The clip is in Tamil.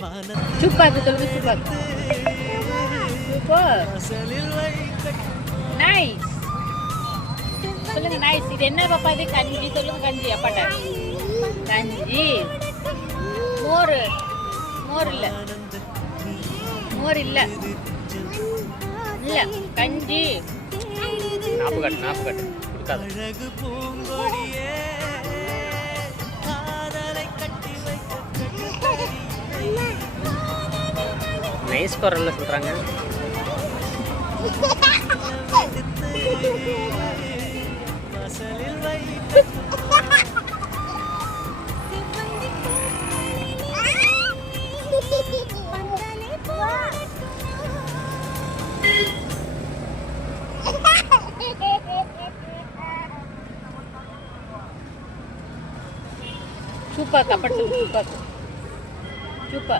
சூப்பர் சொல்லுங்க. சூப்பர் சூப்பர் நைஸ் சொல்லுங்க. நைஸ். இது என்ன பாப்பா? இது கஞ்சி சொல்லுங்க. கஞ்சி அப்பாட்ட. கஞ்சி. மோர். மோர் இல்ல. மோர் இல்ல. இல்ல கஞ்சி. நாப்பு கட்டு கொடுக்காது. நைஸ் குரல்ல சொல்றாங்க. சூப்பர் கப்பட். Super super.